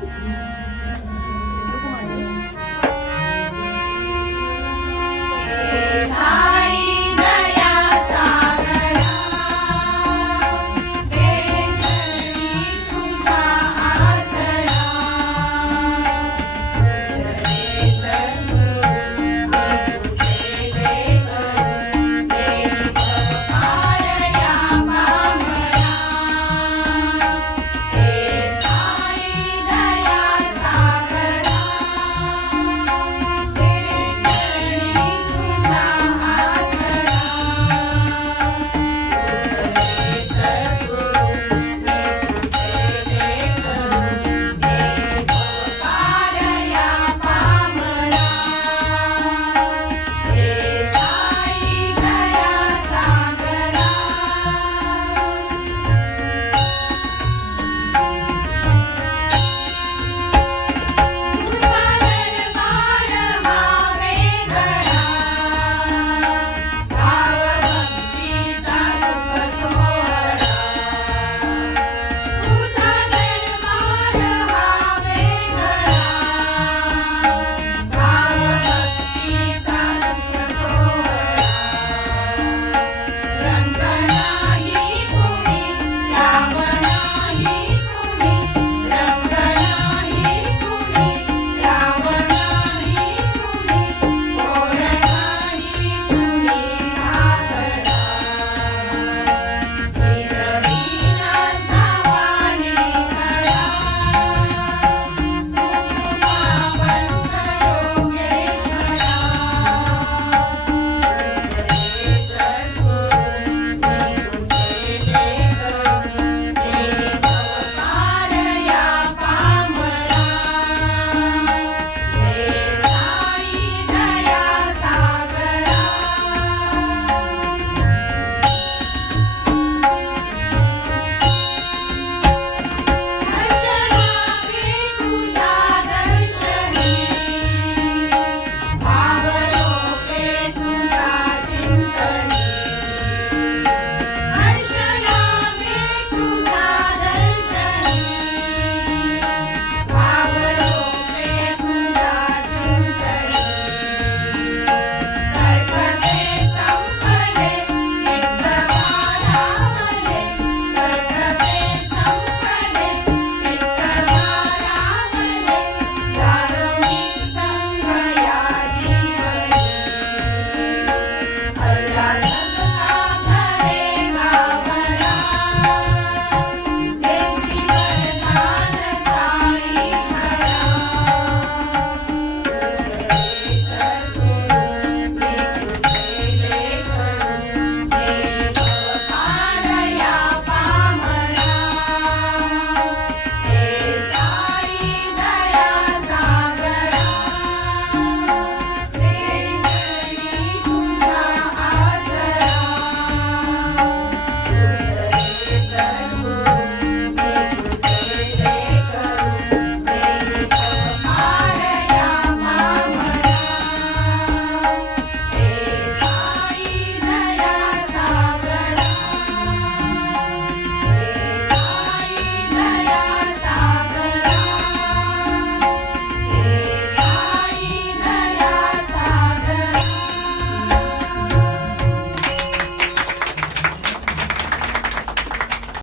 バイバイ!